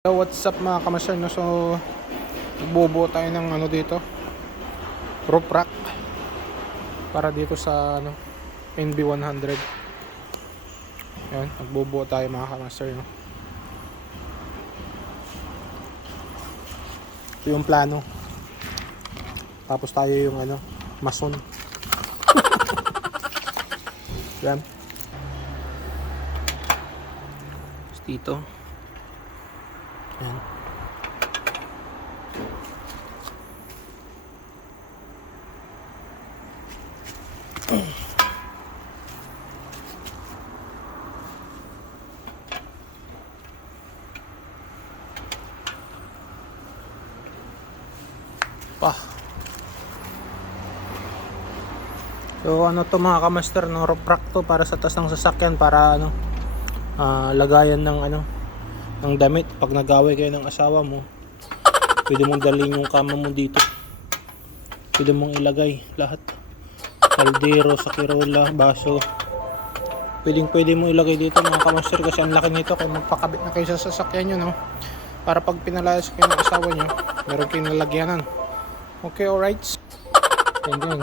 So what's up mga kamaster, no? So nagbubuo tayo ng ano dito, roof rack para dito sa ano, NB100. Yan, nagbubuo tayo mga kamaster, no? Ito yung plano. Tapos tayo yung ano, mason. Yan. Tapos dito. Yan. Pa. So ano to mga kamaster, no, roof rack to para sa taas ng sasakyan, para ano, lagayan ng ano, ng damit. Pag nag-away kayo ng asawa mo, pwede mong dalhin yung kama mo dito. Pwede mong ilagay lahat. Kaldero, sakirola, baso. Pwede mong ilagay dito mga kamaster, kasi ang laki nito. Kaya magpakabit na kayo sa sasakyan nyo, no? Para pag pinalayas kayo ng asawa nyo, meron kayong lalagyanan. Okay, alright. Ganyan.